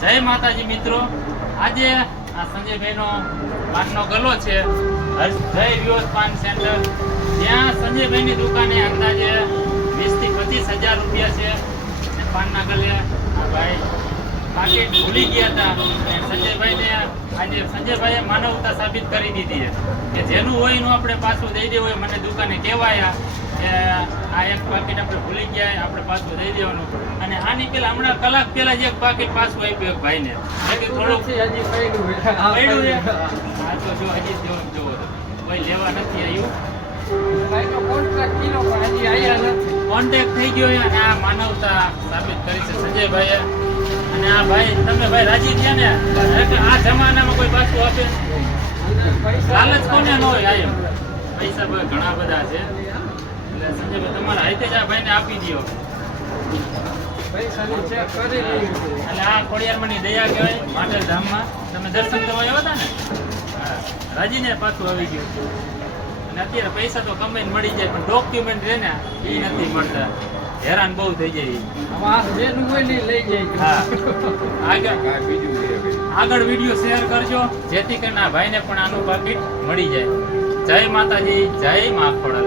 જય માતાજી મિત્રો, આજે આ સંજયભાઈનો પાનનો ગલ્લો છે જય વિયોસ પાન સેન્ટર. ત્યાં સંજયભાઈની દુકાને અંદાજે 20 થી 25,000 રૂપિયા છે. અને પાનના ગલ્લે આ ભાઈ પાકીટ ભૂલી ગયા હતા અને સંજયભાઈને આજે સંજયભાઈએ માનવતા સાબિત કરી દીધી છે કે જેનું હોય એનું આપણે પાછું દઈ દેવું હોય. મને દુકાને કહેવાયા કે આ એક પાકીટ આપણે ભૂલી ગયા, આપણે પાછું દઈ દેવાનું. અને આની પેલા હમણાં કલાક પહેલા જ એક પાકીટ પાછું આપ્યું એક ભાઈને. થોડુંક હજી પડ્યું છે. આ તો જો હજી જોવો તો કોઈ લેવા નથી આવ્યું. કોન્ટેક્ટ થઈ ગયો અને આ માનવતા સાબિત કરી છે સંજયભાઈએ. અને આ ભાઈ તમે ભાઈ રાજી થયા ને કે આ જમાનામાં કોઈ પાછું આપે? લાલચ કોને ન હોય? આયમ પૈસા ઘણા બધા છે એટલે સંજયભાઈ તમારા હાથે જ આ ભાઈને આપી દો. એટલે આ ખોડિયારમાંની દયા કહેવાય. માટેલ ધામમાં તમે દર્શન કરવા આવ્યા હતા ને, રાજીને પાછું આવી ગયું. અને અત્યારે પૈસા તો કમાઈને મળી જાય પણ ડોક્યુમેન્ટ છે ને એ નથી મળતા. હેરાન બહુ થઈ જાય. આગળ વિડીયો શેર કરજો જેથી કરીને આ ભાઈને પણ આનું પાકીટ મળી જાય. જય માતાજી, જય મા ખોડલ.